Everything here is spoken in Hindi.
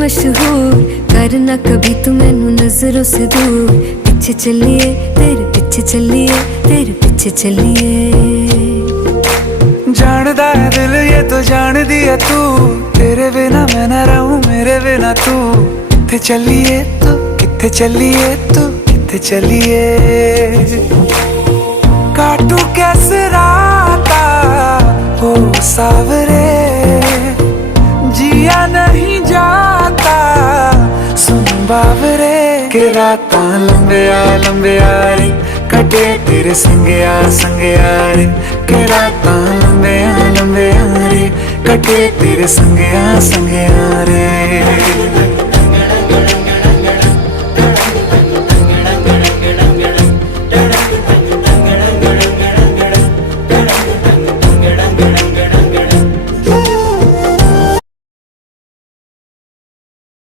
मशहूर, करना कभी तू मैनू नजरों से दूर। पीछे चलिए तेरे पीछे चलिए, तेरे पीछे चलिए। जानदा है दिल ये तो जान दिया तू, तेरे बिना मैं ना रहूं मेरे बिना तू। किथे चलिए तू, किथे चलिए तू, किथे चलिए। काटू कैसे राता हो सावरे, जिया नहीं जाता सुन बावरे। के रातां लंबिया लंबिया रे, कटे तेरे संगया संगया रे। के रातां लंबिया लंबिया रे, कटे तेरे संगया संगया रे।